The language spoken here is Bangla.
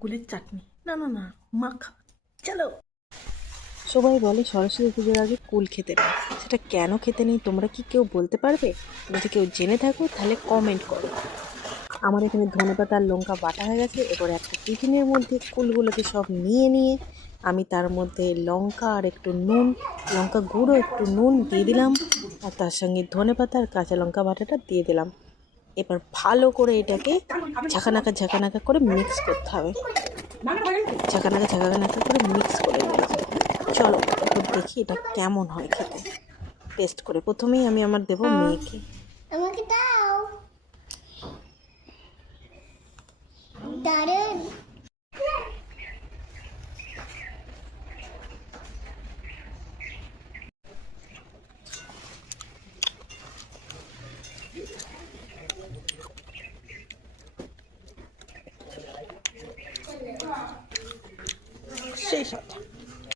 কুলের চাটনি। না না না, মাখা। চলো। সবাই বলে সরস্বতী পুজোর আগে কুল খেতে নেই, সেটা কেন খেতে নেই তোমরা কি কেউ বলতে পারবে? যদি কেউ জেনে থাকো তাহলে কমেন্ট করো। আমার এখানে ধনেপাতা আর লঙ্কা বাটা হয়ে গেছে। এবার একটা টিফিনের মধ্যে কুলগুলোকে সব নিয়ে নিয়ে আমি তার মধ্যে লঙ্কা আর একটু নুন, লঙ্কা গুঁড়ো একটু নুন দিয়ে দিলাম, আর তার সঙ্গে ধনেপাতা আর কাঁচা লঙ্কা বাটাটা দিয়ে দিলাম। এবার ভালো করে এটাকে ঝাঁকানাকা ঝাঁকানাকা করে মিক্স করতে হবে। ঝাঁকানাকা ঝাঁকানাকা করে মিক্স করে নিলাম। চলো এবার দেখি এটা কেমন হয় খেতে। টেস্ট করে প্রথমেই আমি আমার দেবো মেয়েকে। আমাকে দাও। দারুন। সেই সাথে